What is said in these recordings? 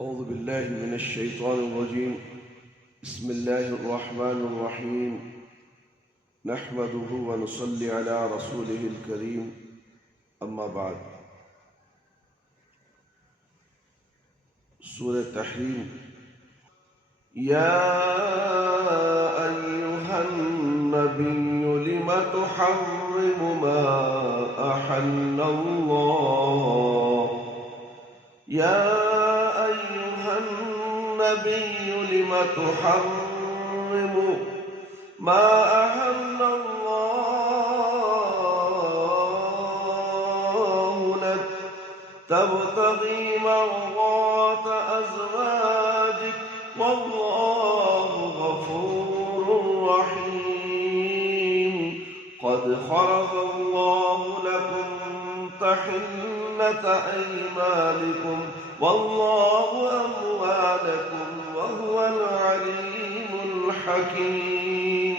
أعوذ بالله من الشيطان الرجيم. بسم الله الرحمن الرحيم. نحمده ونصلي على رسوله الكريم. أما بعد. سورة تحريم. يا أيها النبي لم تحرم ما أحل الله يا أيها النبي لم تحرم ما أحل الله لك تبتغي مرضات أزواجك والله غفور رحيم. قد فرض الله لكم تحلة أيمانكم والله أموالكم وهو العليم الحكيم.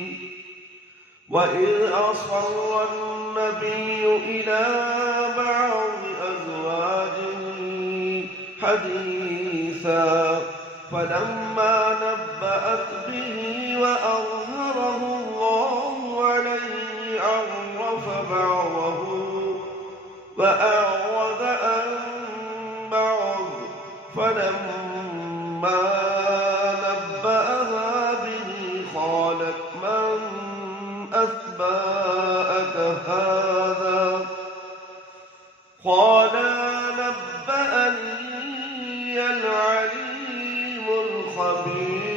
وإذ أصر النبي إلى بعض أزواجه حديثا فلما نبأت به وأظهره الله عليه عرف بعضه وأعرض عن بعض فلما نبأها به قالت من أنبأك هذا قال نبأني العليم الخبير.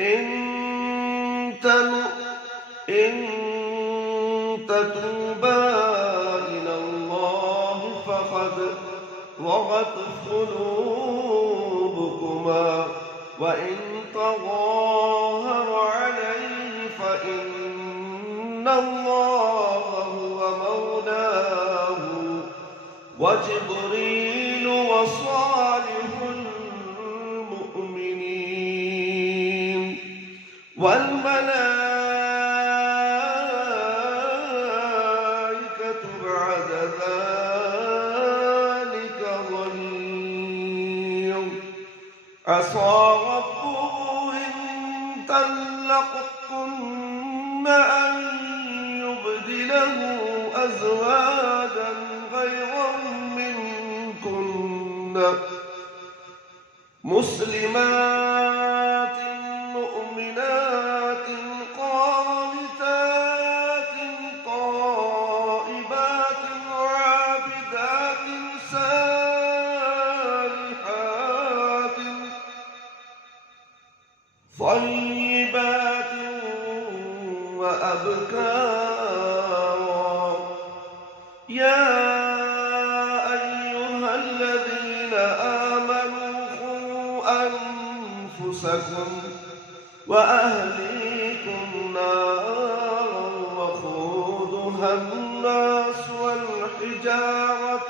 إن تتوبا إلى الله فقد رغت قلوبكما وإن تظاهر عليه فإن الله هو مولاه وجبريل وصالح المؤمنين والملائكة بعد ذلك ظهير. عسى ربه إن طلقتن أن يبدله أزواجا غيرا منكن مسلمات مؤمنات قانتات طائبات عابدات سائحات طيبات وأبكارا. يا أيها الذين آمنوا قوا أنفسكم وأهليكم نارا وقودها الناس والحجارة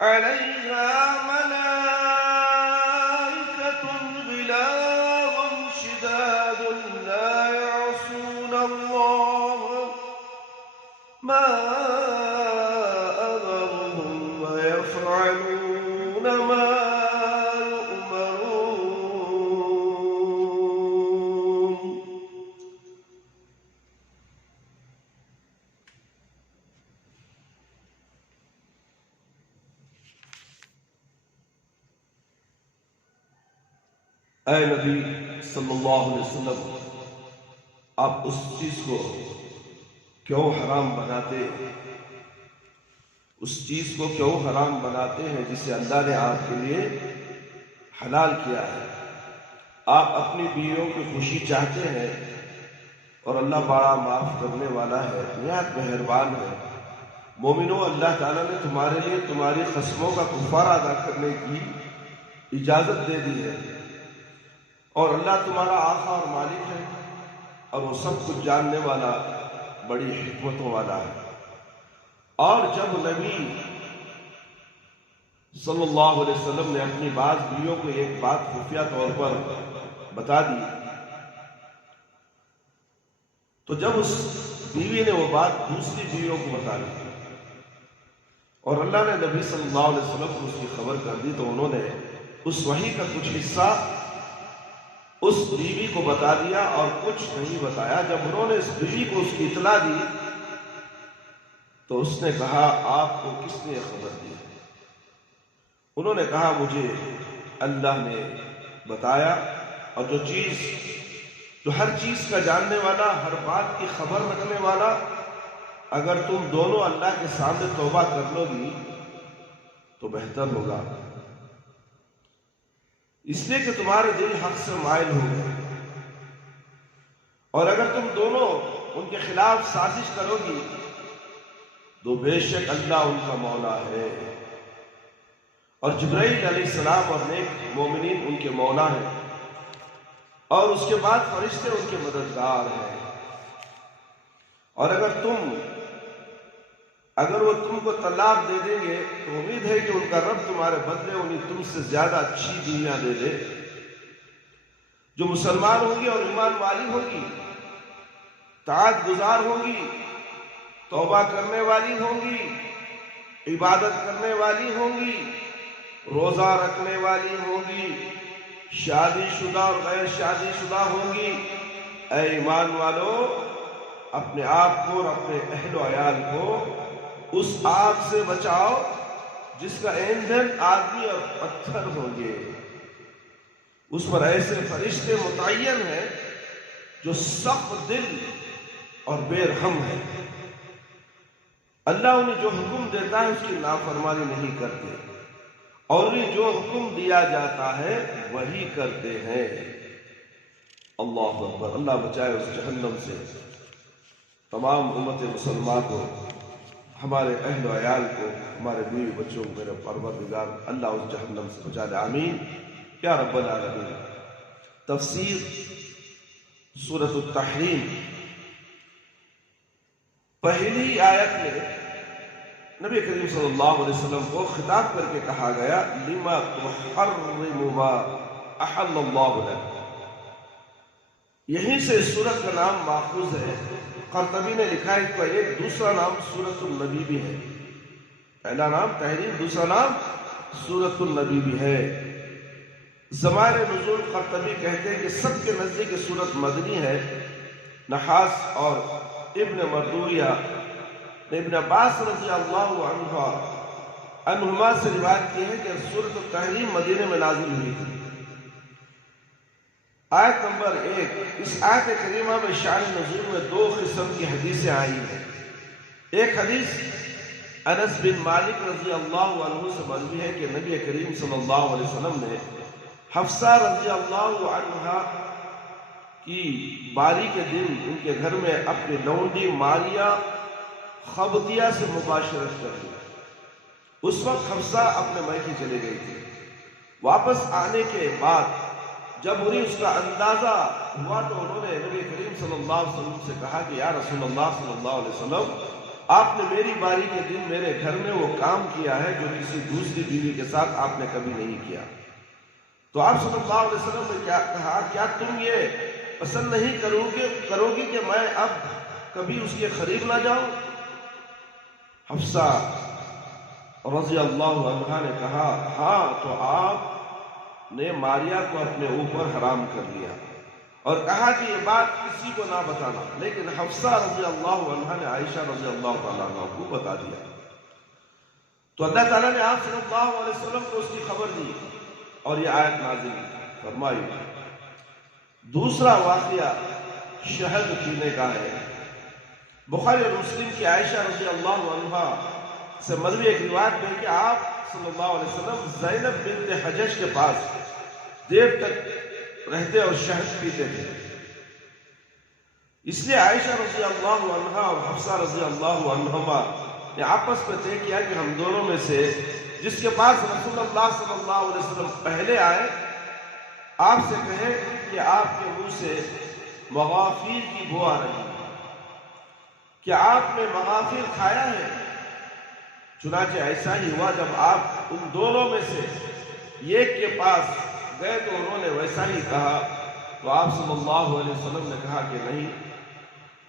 عليها ملائكة غلاظ شداد لا يعصون الله ما أمرهم ويفعلون ما يؤمرون. اے نبی صلی اللہ علیہ وسلم، آپ اس چیز کو کیوں حرام بناتے ہیں جسے اللہ نے آپ کے لیے حلال کیا ہے. آپ اپنی بیویوں کی خوشی چاہتے ہیں اور اللہ بڑا معاف کرنے والا ہے، نہایت مہربان ہے. مومنوں، اللہ تعالیٰ نے تمہارے لیے تمہاری قسموں کا کفارہ ادا کرنے کی اجازت دے دی ہے اور اللہ تمہارا آقا اور مالک ہے اور وہ سب کچھ جاننے والا بڑی حکمتوں والا ہے. اور جب نبی صلی اللہ علیہ وسلم نے اپنی بعض بیویوں کو ایک بات خفیہ طور پر بتا دی تو جب اس بیوی نے وہ بات دوسری بیویوں کو بتا دی اور اللہ نے نبی صلی اللہ علیہ وسلم کو اس کی خبر کر دی، تو انہوں نے اس وحی کا کچھ حصہ اس بیوی کو بتا دیا اور کچھ نہیں بتایا۔ جب انہوں نے اس بیوی کو اس کی اطلاع دی تو اس نے کہا آپ کو کس نے خبر دی؟ انہوں نے کہا مجھے اللہ نے بتایا، اور جو ہر چیز کا جاننے والا، ہر بات کی خبر رکھنے والا، اگر تم دونوں اللہ کے سامنے توبہ کر لو گی تو بہتر ہوگا، اس لیے کہ تمہارے دل حق سے مائل ہو گئے، اور اگر تم دونوں ان کے خلاف سازش کرو گی تو بے شک اللہ ان کا مولا ہے، اور جبرائیل علیہ السلام اور نیک مومنین ان کے مولا ہیں، اور اس کے بعد فرشتے ان کے مددگار ہیں، اور اگر وہ تم کو طلاق دے دیں گے تو امید ہے کہ ان کا رب تمہارے بدلے انہیں تم سے زیادہ اچھی دنیا دے دے، جو مسلمان ہوگی اور ایمان والی ہوگی، طاعت گزار ہوگی، توبہ کرنے والی ہوں گی، عبادت کرنے والی ہوں گی، روزہ رکھنے والی ہوں گی، شادی شدہ اور غیر شادی شدہ ہوں گی۔ اے ایمان والو، اپنے آپ کو اور اپنے اہل و عیال کو اس آگ سے بچاؤ جس کا ایندھن آدمی اور پتھر ہوں گے، اس پر ایسے فرشتے متعین ہیں جو سخت دل اور بے رحم ہیں۔ اللہ انہیں جو حکم دیتا ہے اس کی نافرمانی نہیں کرتے، اور انہیں جو حکم دیا جاتا ہے وہی کرتے ہیں۔ اللہ اکبر۔ اللہ بچائے اس جہنم سے تمام امت مسلمان کو، ہمارے اہل و عیال کو، ہمارے بیوی بچوں کو، میرے پروردگار اللہ اس جہنم سے بچا دے، آمین یا رب العالمین۔ تفسیر سورۃ التحریم، پہلی آیت میں نبی کریم صلی اللہ علیہ وسلم کو خطاب کر کے کہا گیا لما تحرم ما احل اللہ لک، یہیں سے اس سورت کا نام ماخوذ ہے۔ قرطبی نے لکھا ہے کہ ایک دوسرا نام سورۃ النبی بھی ہے، پہلا نام تحریم، دوسرا نام سورۃ النبی بھی ہے۔ زمان نزول قرطبی کہتے ہیں کہ سب کے نزدیک سورت مدنی ہے۔ نحاس اور ابن مردویہ نے ابن عباس رضی اللہ عنہما سے روایت کی ہے کہ سورۃ التحریم مدینے میں نازل ہوئی تھی۔ آیت نمبر 1، اس آیت کریمہ میں شان نزول میں دو قسم کی حدیثیں آئی ہیں۔ ایک حدیث انس بن مالک رضی اللہ عنہ سے مروی ہے کہ نبی کریم صلی اللہ علیہ وسلم نے حفصہ رضی اللہ عنہا کی باری کے دن ان کے گھر میں اپنی لونڈی ماریہ خبطیہ سے مباشرت کر لی۔ اس وقت حفصہ اپنے میکے چلے گئی تھی۔ واپس آنے کے بعد جب انہیں اس کا اندازہ ہوا تو انہوں نے نبی کریم صلی اللہ علیہ وسلم سے کہا کہ یا رسول اللہ صلی اللہ علیہ وسلم، آپ نے میری باری کے دن میرے گھر میں وہ کام کیا ہے جو کسی دوسری بیوی کے ساتھ آپ نے کبھی نہیں کیا۔ تو آپ صلی اللہ علیہ وسلم نے کیا کہا، کیا تم یہ پسند نہیں کرو گی کہ میں اب کبھی اس کے قریب نہ جاؤں؟ حفصہ رضی اللہ عنہا نے کہا ہاں، تو آپ نے ماریہ کو اپنے اوپر حرام کر لیا، اور کہا کہ یہ بات کسی کو نہ بتانا، لیکن حفصہ رضی اللہ عنہا نے عائشہ رضی اللہ تعالیٰ عنہ کو بتا دیا۔ تو اللہ تعالیٰ نے آپ صلی اللہ علیہ وسلم کو اس کی خبر دی اور یہ آیت نازل فرمائی۔ دوسرا واقعہ شہد پینے کا ہے۔ بخاری اور مسلم کی عائشہ رضی اللہ عنہا سے مروی ایک روایت میں کہ آپ صلی اللہ علیہ وسلم زینب بنت حجش کے پاس دیر تک رہتے اور شہد پیتے تھے۔ اس لیے عائشہ رضی اللہ عنہا اور حفصہ رضی اللہ عنہما نے آپس میں طے کیا کہ ہم دونوں میں سے جس کے پاس رسول اللہ صلی اللہ علیہ وسلم پہلے آئے، آپ سے کہیں کہ آپ کے منہ سے مغافیر کی بو آ رہی ہے، کیا آپ نے مغافیر کھایا ہے؟ چنانچہ ایسا ہی ہوا، جب آپ ان دونوں میں سے ایک کے پاس گئے تو انہوں نے ویسا ہی کہا، تو آپ صلی اللہ علیہ وسلم نے کہا کہ نہیں،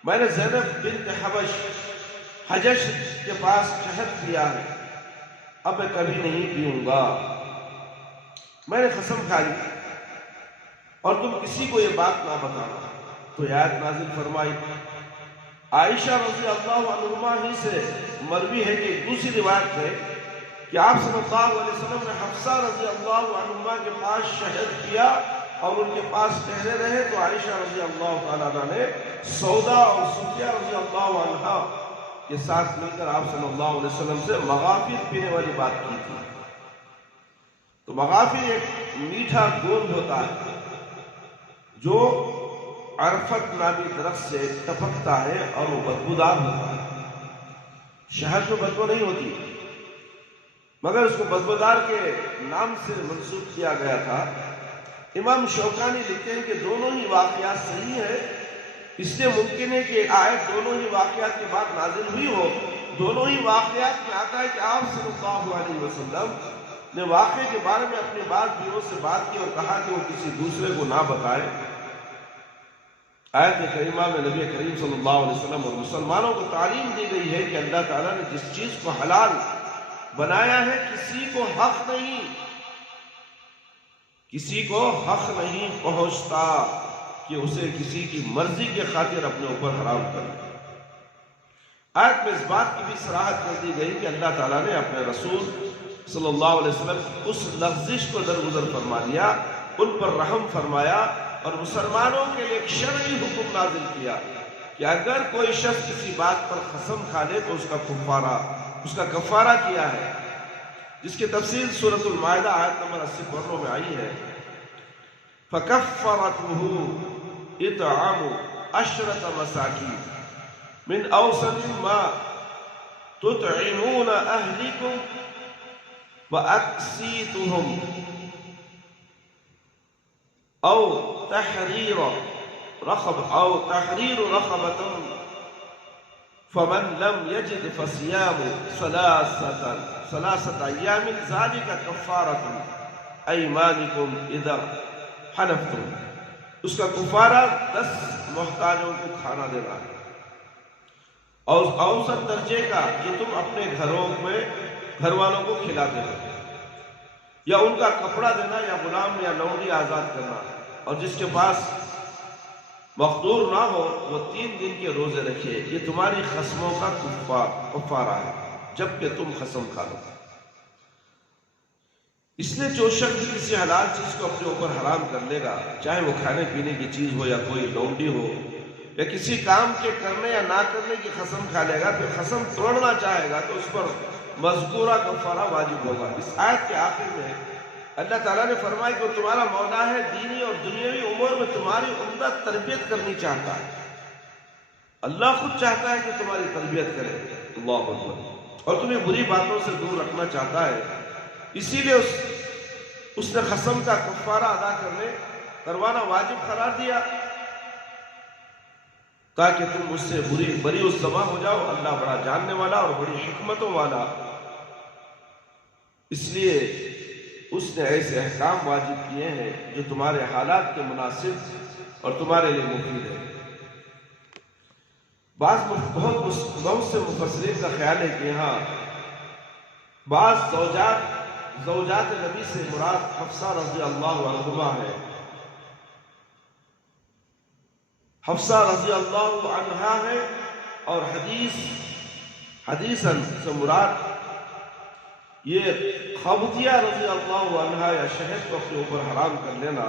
میں نے زینب بنت حجش کے پاس شہد پیا ہے، اب میں کبھی نہیں پیوں گا۔ میں نے قسم کھا لی اور تم کسی کو یہ بات نہ بتانا۔ تو آیت نازل فرمائی۔ عائشہ رضی اللہ عنہما ہی سے مروی ہے کہ دوسری روایت میں کہ آپ صلی اللہ علیہ وسلم نے حفصہ رضی اللہ عنہما کے پاس شہد پیا اور ان کے پاس ٹھہرے رہے، تو عائشہ رضی اللہ تعالیٰ عنہ نے سودا اور صفیہ رضی اللہ عنہ کے ساتھ مل کر آپ صلی اللہ علیہ وسلم سے مغافر پینے والی بات کی تھی۔ تو مغافر ایک میٹھا گوند ہوتا ہے جو عرفت نامی درخت سے ٹپکتا ہے اور وہ بدبودار ہوتا ہے۔ شہد میں بدبو نہیں ہوتی، مگر اس کو بدبودار کے نام سے منسوب کیا گیا تھا۔ امام شوکانی لکھتے ہیں کہ دونوں ہی واقعات صحیح ہیں، اس لیے ممکن ہے کہ آیت دونوں ہی واقعات کے بعد نازل ہوئی ہو۔ دونوں ہی واقعات میں آتا ہے کہ آپ صلی اللہ علیہ وسلم نے واقعے کے بارے میں اپنی بعض بیویوں سے بات کی اور کہا کہ وہ کسی دوسرے کو نہ بتائے۔ آیت کریمہ میں نبی کریم صلی اللہ علیہ وسلم اور مسلمانوں کو تعلیم دی گئی ہے کہ اللہ تعالیٰ نے جس چیز کو حلال بنایا ہے کسی کو حق نہیں پہنچتا کہ اسے کسی کی مرضی کے خاطر اپنے اوپر حرام کر دے۔ آیت میں اس بات کی بھی صراحت کر دی گئی کہ اللہ تعالیٰ نے اپنے رسول صلی اللہ علیہ وسلم کی اس لغزش کو درگزر فرما دیا، ان پر رحم فرمایا اور مسلمانوں کے لیے ایک شرعی حکم نازل کیا کہ اگر کوئی شخص کسی بات پر قسم کھا لے تو اس کا کفارہ کیا ہے، جس کی تفصیل سورۃ المائدہ آیت نمبر 80 پڑھنے میں آئی ہے۔ فَكَفَّرَتْهُ إِطْعَامُ عَشْرَةَ مَسَاكِينَ مِنْ أَوْسَطِ مَا تُطْعِمُونَ أَهْلِكُمْ وَأَكْسِيتُهُمْ أو تحرير رقبة فمن لم يجد فصيام ثلاثة أيام ذلك كفارة أيمانكم إذا حلفتم۔ اس کا کفارہ 10 محتاجوں کو کھانا دینا ہے، اور اوسط درجے کا جو تم اپنے گھروں میں گھر والوں کو کھلاتے ہو، یا ان کا کپڑا دینا، یا غلام یا لونڈی آزاد کرنا، اور جس کے پاس مقدور نہ ہو وہ 3 دن کے روزے رکھے۔ یہ تمہاری قسموں کا کفارہ ہے جبکہ تم قسم کھا لو۔ اس لیے جو شخص کسی حلال چیز کو اپنے اوپر حرام کر لے گا، چاہے وہ کھانے پینے کی چیز ہو یا کوئی لونڈی ہو، یا کسی کام کے کرنے یا نہ کرنے کی قسم کھا لے گا، پھر قسم توڑنا چاہے گا تو اس پر مذکورہ کفارہ واجب ہوگا۔ اس آیت کے آخر میں اللہ تعالیٰ نے فرمایا کہ وہ تمہارا مولا ہے، دینی اور دنیاوی امور میں تمہاری عمدہ تربیت کرنی چاہتا ہے۔ اللہ خود چاہتا ہے کہ تمہاری تربیت کرے، اللہ اکبر، اور تمہیں بری باتوں سے دور رکھنا چاہتا ہے۔ اسی لیے اس نے قسم کا کفارہ ادا کروانا واجب قرار دیا تاکہ تم اس سے بری الزما ہو جاؤ۔ اللہ بڑا جاننے والا اور بڑی حکمتوں والا، اس لیے اس نے ایسے احکام واجب کیے ہیں جو تمہارے حالات کے مناسب اور تمہارے لیے مفید ہے۔ بہت سے مفسرین کا خیال ہے کہ یہاں بعض زوجات نبی سے مراد حفصہ رضی اللہ عنہما ہے۔ حفصہ رضی اللہ عنہا ہے، اور حدیثاً سے مراد یہ خبطیہ رضی اللہ عنہا یا شہد کو اپنے اوپر حرام کر لینا۔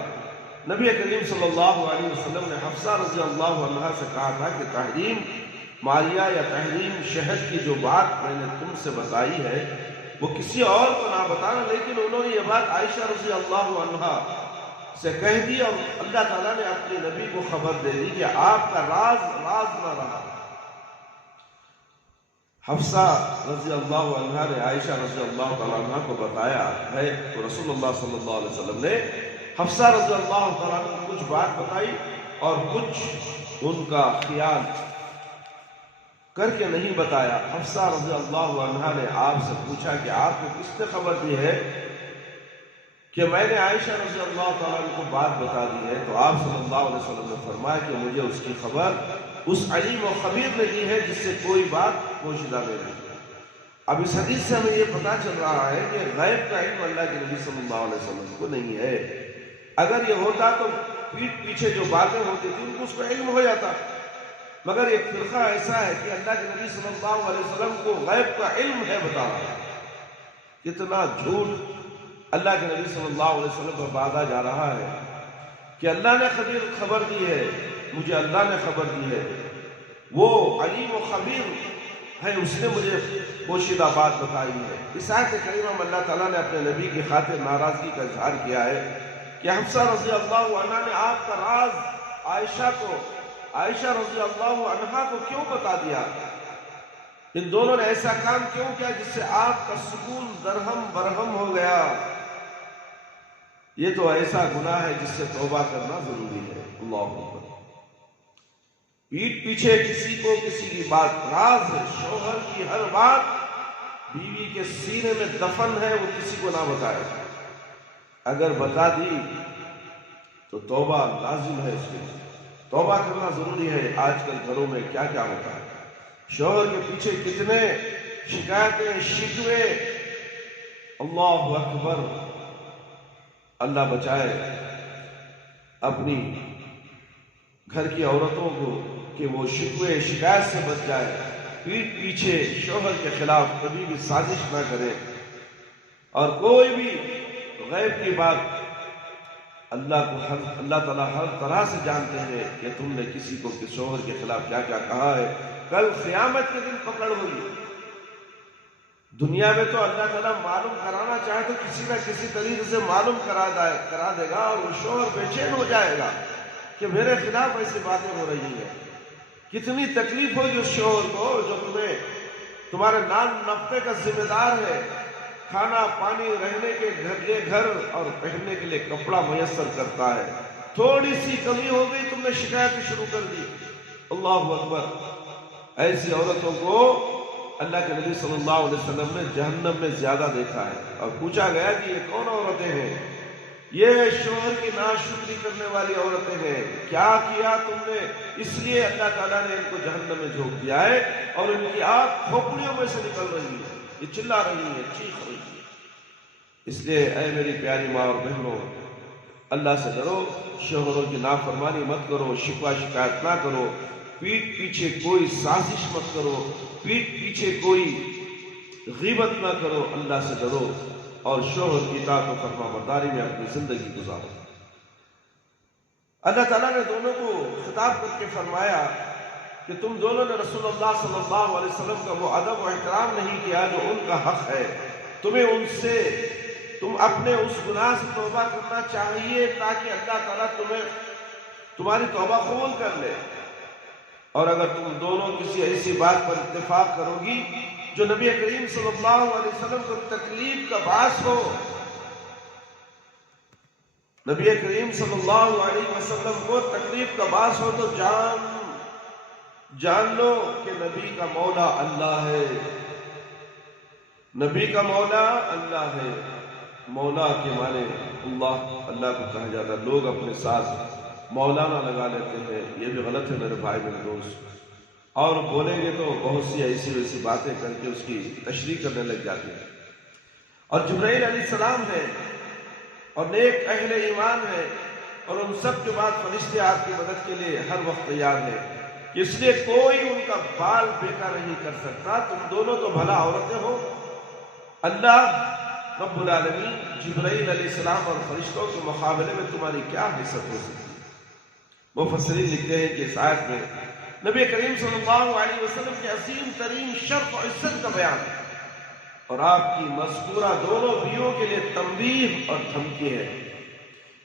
نبی کریم صلی اللہ علیہ وسلم نے حفصہ رضی اللہ عنہا سے کہا تھا کہ تحریم ماریہ یا تحریم شہد کی جو بات میں نے تم سے بتائی ہے وہ کسی اور کو نہ بتانا، لیکن انہوں نے یہ بات عائشہ رضی اللہ عنہا سے کہہ دی، اور اللہ تعالیٰ نے اپنے نبی کو خبر دے دی کہ آپ کا راز نہ رہا۔ حفصہ رضی اللہ عنہا نے عائشہ رضی اللہ تعالیٰ عنہ کو بتایا ہے تو رسول اللہ صلی اللہ علیہ وسلم نے حفصہ رضی اللہ تعالیٰ عنہ کو کچھ بات بتائی اور کچھ ان کا خیال کر کے نہیں بتایا۔ حفصہ رضی اللہ عنہ نے آپ سے پوچھا کہ آپ کو کس نے خبر دی ہے کہ میں نے عائشہ رضی اللہ تعالیٰ عنہ کو بات بتا دی ہے؟ تو آپ صلی اللہ علیہ وسلم نے فرمایا کہ مجھے اس کی خبر اس علیم و خبیر نے دی ہے جس سے کوئی بات پوشیدہ نہیں ہے۔ اب اس حدیث سے ہمیں یہ پتا چل رہا ہے کہ غیب کا علم اللہ کے نبی صلی اللہ علیہ وسلم کو نہیں ہے. اگر یہ ہوتا تو پیٹھ پیچھے جو باتیں ہوتی تھی ان کو اس کا علم ہو جاتا. مگر ایک فرقہ ایسا ہے کہ اللہ کے نبی صلی اللہ علیہ وسلم کو غیب کا علم ہے بتا رہا ہے. کتنا جھوٹ اللہ کے نبی صلی اللہ علیہ وسلم پر باندھا جا رہا ہے کہ اللہ نے خبر دی ہے، مجھے اللہ نے خبر دی ہے، وہ علیم و خبیر ہے، اس نے مجھے پوشیدہ بات بتائی ہے. اس آیت کریمہ میں اللہ تعالیٰ نے اپنے نبی کی خاطر ناراضگی کا اظہار کیا ہے کہ حفصہ رضی اللہ عنہ نے آپ کا راز عائشہ رضی اللہ عنہ کو کیوں بتا دیا؟ ان دونوں نے ایسا کام کیوں کیا جس سے آپ کا سکون درہم برہم ہو گیا؟ یہ تو ایسا گناہ ہے جس سے توبہ کرنا ضروری ہے. اللہ اکبر. پیٹھ پیچھے کسی کو کسی کی بات راز ہے، شوہر کی ہر بات بیوی کے سینے میں دفن ہے، وہ کسی کو نہ بتائے. اگر بتا دی تو توبہ لازم ہے، اس میں توبہ کرنا ضروری ہے. آج کل گھروں میں کیا کیا ہوتا ہے، شوہر کے پیچھے کتنے شکایتیں شکوے. اللہ اکبر. اللہ بچائے اپنی گھر کی عورتوں کو کہ وہ شکوے شکایت سے بچ جائے، پیٹھ پیچھے شوہر کے خلاف کبھی بھی سازش نہ کرے. اور کوئی بھی غیب کی بات اللہ تعالیٰ ہر طرح سے جانتے ہیں کہ تم نے کسی کو شوہر کے خلاف کیا کیا کہا ہے. کل قیامت کے دن پکڑ ہوگی. دنیا میں تو اللہ تعالیٰ معلوم کرانا چاہے تو کسی نہ کسی طریقے سے معلوم کرا دے گا، اور وہ شوہر بے چین ہو جائے گا کہ میرے خلاف ایسی باتیں ہو رہی ہیں. کتنی تکلیف ہوگی اس شوہر کو جو تمہارے نان نفقے کا ذمہ دار ہے، کھانا پانی رہنے کے گھر اور پہننے کے لیے کپڑا میسر کرتا ہے. تھوڑی سی کمی ہو گئی تم نے شکایت شروع کر دی. اللہ اکبر. ایسی عورتوں کو اللہ کے نبی صلی اللہ علیہ وسلم نے جہنم میں زیادہ دیکھا ہے. اور پوچھا گیا کہ یہ کون عورتیں ہیں؟ یہ شوہر کی ناشکری کرنے والی عورتیں ہیں. کیا کیا تم نے؟ اس لیے اللہ تعالیٰ نے ان کو جہنم میں جھونک دیا ہے، اور ان کی آگ کھوپڑیوں میں سے نکل رہی ہے، یہ چلا رہی ہے، چیخ رہی ہے. اس لیے اے میری پیاری ماں اور بہنوں، اللہ سے ڈرو، شوہروں کی نافرمانی مت کرو، شکوہ شکایت نہ کرو، پیٹھ پیچھے کوئی سازش مت کرو، پیٹھ پیچھے کوئی غیبت نہ کرو. اللہ سے ڈرو اور شوہر کی اطاعت و فرما برداری میں اپنی زندگی گزارو. اللہ تعالیٰ نے دونوں کو خطاب کر کے فرمایا کہ تم دونوں نے رسول اللہ صلی اللہ علیہ وسلم کا وہ ادب و احترام نہیں کیا جو ان کا حق ہے. تم اپنے اس گناہ سے توبہ کرنا چاہیے تاکہ اللہ تعالیٰ تمہاری توبہ قبول کر لے. اور اگر تم دونوں کسی ایسی بات پر اتفاق کرو گی جو نبی کریم صلی اللہ علیہ وسلم کو تکلیف کا باعث ہو، نبی کریم صلی اللہ علیہ وسلم کو تکلیف کا باعث ہو، تو جان لو کہ نبی کا مولا اللہ ہے. نبی کا مولا اللہ ہے. مولا کے معنی اللہ کو کہا جاتا ہے. لوگ اپنے ساتھ مولانا لگا لیتے ہیں، یہ بھی غلط ہے میرے بھائی میرے دوست. اور بولیں گے تو بہت سی ایسی ویسی باتیں کر کے اس کی تشریح کرنے لگ جاتے ہیں. اور جبرائیل علیہ السلام ہے اور نیک اہل ایمان ہے، اور ان سب کے بعد فرشتے آپ کی مدد کے لیے ہر وقت تیار ہے. اس لیے کوئی ان کا بال بیکار نہیں کر سکتا. تم دونوں تو بھلا عورتیں ہو. اللہ رب العالمین جبرائیل علیہ السلام اور فرشتوں کے مقابلے میں تمہاری کیا حیثیت ہو سکتی؟ مفسرین لکھتے ہیں کہ اس آیت میں نبی کریم صلی اللہ علیہ وسلم کے عظیم ترین شرف اور عزت کا بیان ہے، اور آپ کی مذکورہ دونوں بیویوں کے لیے تنبیہ اور دھمکی ہے.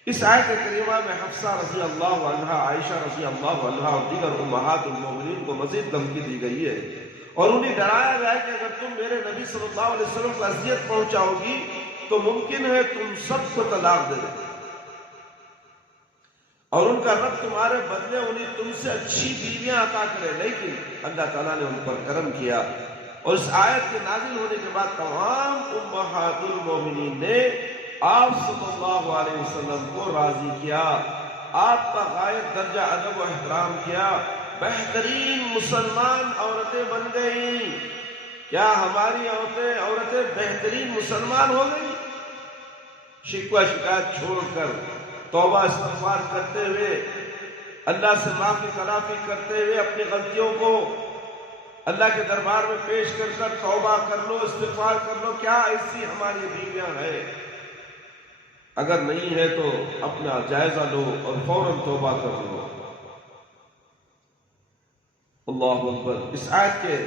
اس آیت کریمہ میں حفصہ رضی اللہ عنہ، عائشہ رضی اللہ عنہ اور دیگر امہات المومنین کو مزید دھمکی دی گئی ہے، اور انہیں ڈرایا گیا ہے کہ اگر تم میرے نبی صلی اللہ علیہ وسلم کو اذیت پہنچاؤ گی تو ممکن ہے تم سب کو طلاق دے دیں، اور ان کا رب تمہارے بدلے انہیں تم سے اچھی بیویاں عطا کرے. لیکن اللہ تعالیٰ نے ان پر کرم کیا، اور اس آیت کے نازل ہونے کے بعد تمام امہات المومنین نے آپ صلی اللہ علیہ وسلم کو راضی کیا، آپ کا غائب درجہ ادب و احترام کیا، بہترین مسلمان عورتیں بن گئیں. کیا ہماری عورتیں بہترین مسلمان ہو گئی؟ شکوہ شکایت چھوڑ کر توبہ استغفار کرتے ہوئے، اللہ سے معافی تلافی کرتے ہوئے اپنی غلطیوں کو اللہ کے دربار میں پیش کر کر توبہ کر لو، استغفار کر لو. کیا ایسی ہماری بیویاں ہیں؟ اگر نہیں ہے تو اپنا جائزہ لو اور فوراً توبہ کر لو. اللہ اکبر. اس آیت کے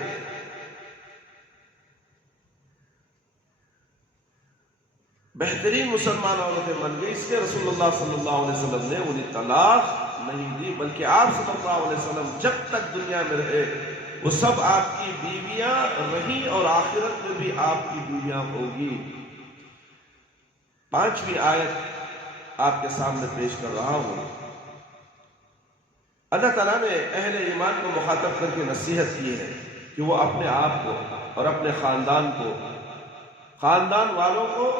بہترین مسلمان عورتیں بن گئی، اس لیے رسول اللہ صلی اللہ علیہ وسلم نے انہیں طلاق نہیں دی، بلکہ آپ صلی اللہ علیہ وسلم جب تک دنیا میں رہے وہ سب آپ کی بیویاں رہیں اور آخرت میں بھی آپ کی بیویاں ہوگی. 5ویں آیت آپ کے سامنے پیش کر رہا ہوں. اللہ تعالیٰ نے اہل ایمان کو مخاطب کر کے نصیحت کی ہے کہ وہ اپنے آپ کو اور اپنے خاندان کو، خاندان والوں کو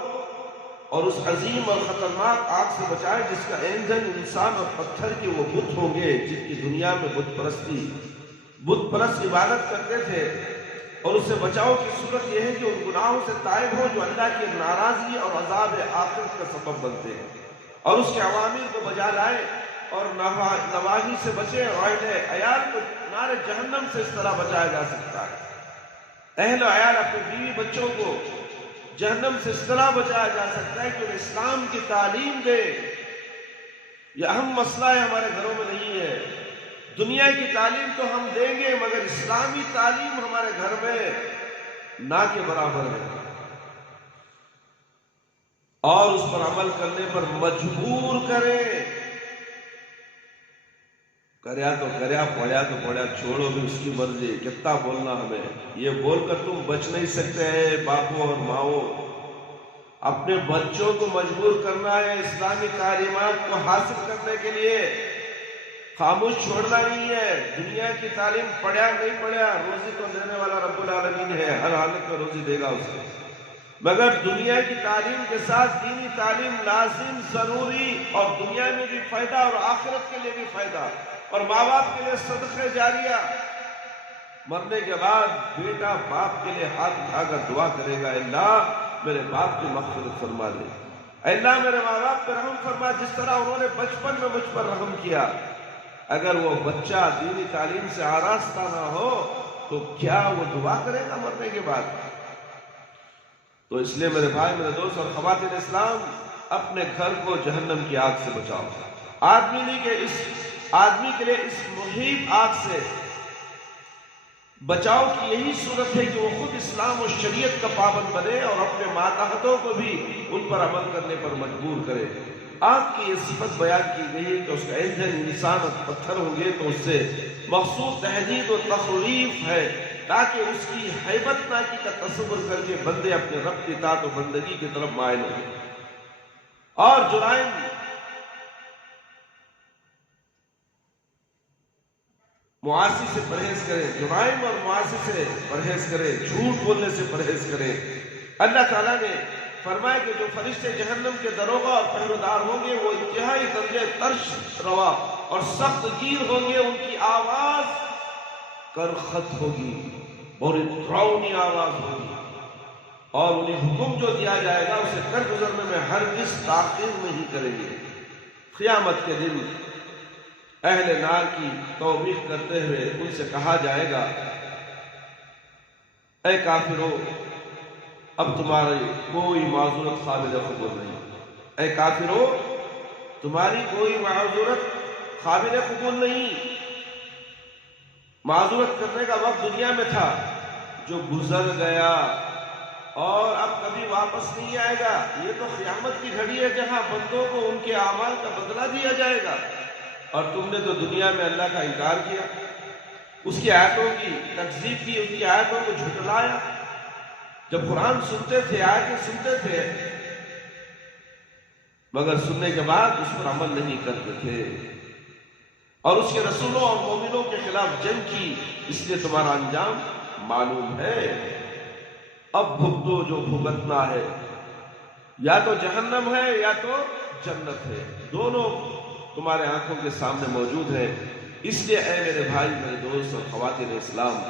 اور اس عظیم اور خطرناک آگ سے بچائے جس کا ایندھن انسان اور پتھر کے وہ بت ہوں گے جن کی دنیا میں بت پرست عبادت کرتے تھے. اور اس سے بچاؤ کی صورت یہ ہے کہ ان گناہوں سے تائب ہو جو اللہ کی ناراضگی اور عذاب آخرت کا سبب بنتے ہیں، اور اس کے عوامر کو بجا لائے اور نواہی سے بچے. اور اہل عیال کو نار جہنم سے اس طرح بچایا جا سکتا ہے. اہل عیال اپنے بیوی بچوں کو جہنم سے اس طرح بچایا جا سکتا ہے کہ انہیں اسلام کی تعلیم دے. یہ اہم مسئلہ ہے، ہمارے گھروں میں نہیں ہے. دنیا کی تعلیم تو ہم دیں گے مگر اسلامی تعلیم ہمارے گھر میں نہ کے برابر ہے، اور اس پر عمل کرنے پر مجبور کریں. کریا تو کریا، پڑھیا تو پڑھیا، چھوڑو بھی اس کی مرضی. کتنا بولنا ہمیں، یہ بول کر تم بچ نہیں سکتے ہیں باپوں اور ماؤں. اپنے بچوں کو مجبور کرنا ہے اسلامی تعلیمات کو حاصل کرنے کے لیے، خاموش چھوڑنا نہیں ہے. دنیا کی تعلیم پڑھیا نہیں پڑھیا، روزی تو دینے والا رب العالمین ہے، ہر حالت میں روزی دے گا اسے. مگر دنیا کی تعلیم کے ساتھ دینی تعلیم لازم، ضروری، اور دنیا میں بھی فائدہ اور آخرت کے لیے بھی فائدہ، اور ماں باپ کے لیے صدقہ جاریہ. مرنے کے بعد بیٹا باپ کے لیے ہاتھ اٹھا کر دعا کرے گا، اللہ میرے باپ کی مغفرت فرما دے، اللہ میرے ماں باپ پر رحم فرما جس طرح انہوں نے بچپن میں مجھ پر رحم کیا. اگر وہ بچہ دینی تعلیم سے آراستہ نہ ہو تو کیا وہ دعا کرے گا مرنے کے بعد؟ تو اس لیے میرے بھائی، میرے دوست اور خواتین اسلام، اپنے گھر کو جہنم کی آگ سے بچاؤ. آدمی کے لیے اس محیط آگ سے بچاؤ کی یہی صورت ہے کہ وہ خود اسلام و شریعت کا پابند بنے اور اپنے ماتحتوں کو بھی ان پر عمل کرنے پر مجبور کرے. آگ کی یہ صفت بیان کی گئی ہے کہ اس کا ایندھن انسان اور پتھر ہوں گے، تو اس سے مخصوص تہدید و تخویف ہے تاکہ اس کی ہیبت ناکی کا تصور کر کے بندے اپنے رب کی اطاعت و بندگی کی طرف مائل ہوں. اور جرائم، معاصی سے پرہیز کریں، جرائم اور معاصی سے پرہیز کریں، جھوٹ بولنے سے پرہیز کریں. اللہ تعالیٰ نے فرمایا کہ جو فرشتے جہنم کے دروغہ اور پہرودار ہوں گے وہ انتہائی درجے ترش روا اور سخت گیر ہوں گے. ان کی آواز کرخت ہوگی اور ڈراؤنی آواز ہوگی، اور انہیں حکم جو دیا جائے گا اسے کر گزرنے میں ہرگز تاخیر نہیں کریں گے. قیامت کے دن اہل نار کی توبیخ کرتے ہوئے ان سے کہا جائے گا، اے کافرو، اب تمہاری کوئی معذورت قابل قبول نہیں. اے کافرو، تمہاری کوئی معذورت قابل قبول نہیں. معذورت کرنے کا وقت دنیا میں تھا جو گزر گیا اور اب کبھی واپس نہیں آئے گا. یہ تو قیامت کی گھڑی ہے جہاں بندوں کو ان کے اعمال کا بدلہ دیا جائے گا. اور تم نے تو دنیا میں اللہ کا انکار کیا، اس کی آیتوں کی تکذیب کی، اس کی آیتوں کو جھٹلایا. جب قرآن سنتے تھے، آیتیں سنتے تھے، مگر سننے کے بعد اس پر عمل نہیں کرتے تھے اور اس کے رسولوں اور مومنوں کے خلاف جنگ کی. اس لیے تمہارا انجام معلوم ہے. اب بھگتو جو بھگتنا ہے، یا تو جہنم ہے یا تو جنت ہے. دونوں تمہارے آنکھوں کے سامنے موجود ہے. اس لیے اے میرے بھائی، میرے دوست اور خواتین اسلام،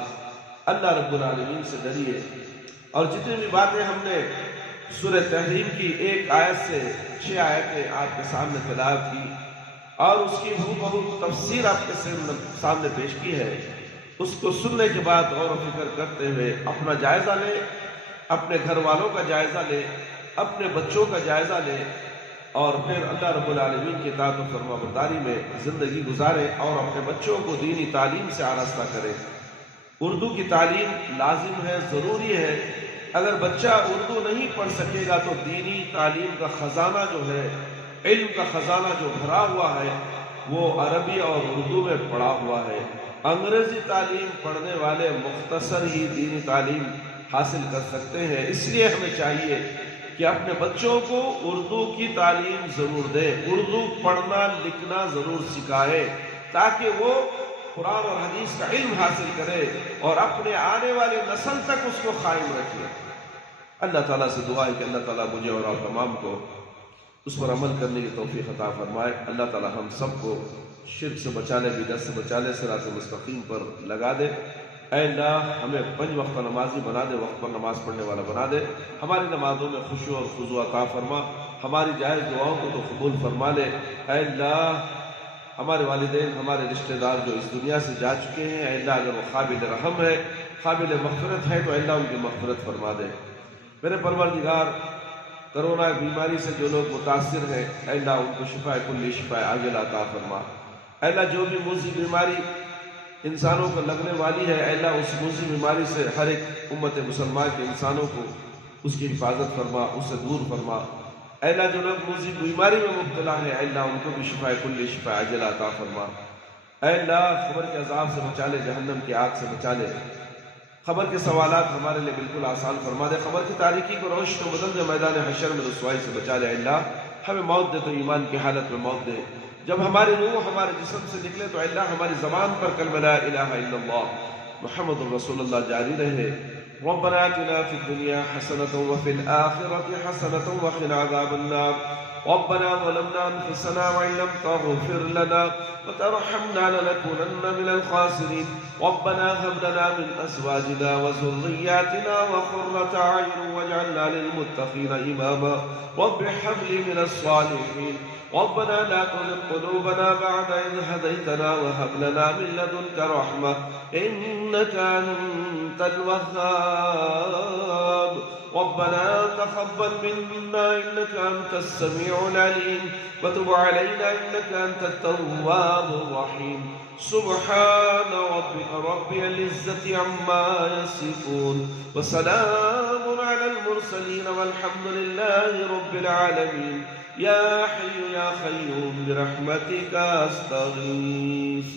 اللہ رب العالمین سے ڈریے، اور جتنی بھی باتیں ہم نے سورہ تحریم کی 1 آیت سے 6 آیتیں آپ کے سامنے تلاوت کی اور اس کی بہو تفسیر آپ کے سامنے پیش کی ہے، اس کو سننے کے بعد غور و فکر کرتے ہوئے اپنا جائزہ لے، اپنے گھر والوں کا جائزہ لے، اپنے بچوں کا جائزہ لے، اور پھر اللہ رب العالمین کی اطاعت و فرما برداری میں زندگی گزارے اور اپنے بچوں کو دینی تعلیم سے آراستہ کرے۔ اردو کی تعلیم لازم ہے، ضروری ہے۔ اگر بچہ اردو نہیں پڑھ سکے گا تو دینی تعلیم کا خزانہ جو ہے، علم کا خزانہ جو بھرا ہوا ہے، وہ عربی اور اردو میں پڑا ہوا ہے۔ انگریزی تعلیم پڑھنے والے مختصر ہی دینی تعلیم حاصل کر سکتے ہیں، اس لیے ہمیں چاہیے کہ اپنے بچوں کو اردو کی تعلیم ضرور دے، اردو پڑھنا لکھنا ضرور سکھائے، تاکہ وہ قرآن اور حدیث کا علم حاصل کرے اور اپنے آنے والے نسل تک اس کو قائم رکھے۔ اللہ تعالیٰ سے دعا ہے کہ اللہ تعالیٰ مجھے اور آپ تمام کو اس پر عمل کرنے کی توفیق عطا فرمائے۔ اللہ تعالیٰ ہم سب کو شرک سے بچا لے، بدعت سے بچا لے، صراط مستقیم پر لگا دے۔ اے اللہ ہمیں 5 وقت نمازی بنا دے، وقت پر نماز پڑھنے والا بنا دے، ہماری نمازوں میں خشوع اور خضوع عطا فرما، ہماری جائز دعاؤں کو تو قبول فرما لے۔ اے اللہ ہمارے والدین، ہمارے رشتہ دار جو اس دنیا سے جا چکے ہیں، اے اللہ اگر وہ قابل رحم ہے، قابل مغفرت ہے تو اے اللہ ان کی مغفرت فرما دے۔ میرے پروردگار، کرونا بیماری سے جو لوگ متاثر ہیں، اے اللہ ان کو شفا کلی شفا عاجلہ عطا فرما۔ اے اللہ جو بھی موذی بیماری انسانوں کو لگنے والی ہے، اے اللہ اس موذی بیماری سے ہر ایک امت مسلمان کے انسانوں کو اس کی حفاظت فرما، اس سے دور فرما۔ اے اللہ جو لوگ موذی بیماری میں مبتلا ہے، اے اللہ ان کو بھی شفا کلی شفا عاجلہ عطا فرما۔ اے اللہ قبر کے عذاب سے بچا لے، جہنم کی آگ سے بچا لے، قبر کے سوالات ہمارے لیے بالکل آسان فرما دے، قبر کی تاریکی کو روشن و بدل دے، میدان حشر میں رسوائی سے بچا لے۔ اے اللہ ہمیں موت دے تو ایمان کی حالت میں موت دے، جب ہماری روح ہمارے جسم سے نکلے تو اے اللہ ہماری زبان پر کلمہ لا الہ الا اللہ محمد الرسول اللہ جاری رہے۔ ربنا آتنا فی الدنیا حسنة وفی الآخرة حسنة وقنا عذاب النار۔ ربنا ظلمنا أنفسنا وإن لم تغفر لنا وترحمنا لنكونن من الخاسرين۔ ربنا هب لنا من أزواجنا وذرياتنا قرة أعين واجعلنا للمتقين إماما۔ رب هب لي من الصالحين۔ ربنا لا تزغ قلوبنا بعد إذ هديتنا وهب لنا من لدنك رحمة إنك أنت الوهاب۔ ربنا تقبل منا إنك أنت السميع العليم وتب علينا إنك أنت التواب الرحيم۔ سبحان ربك رب العزة عما يصفون وسلام على المرسلين والحمد لله رب العالمين۔ يا حي يا قيوم برحمتك أستغيث۔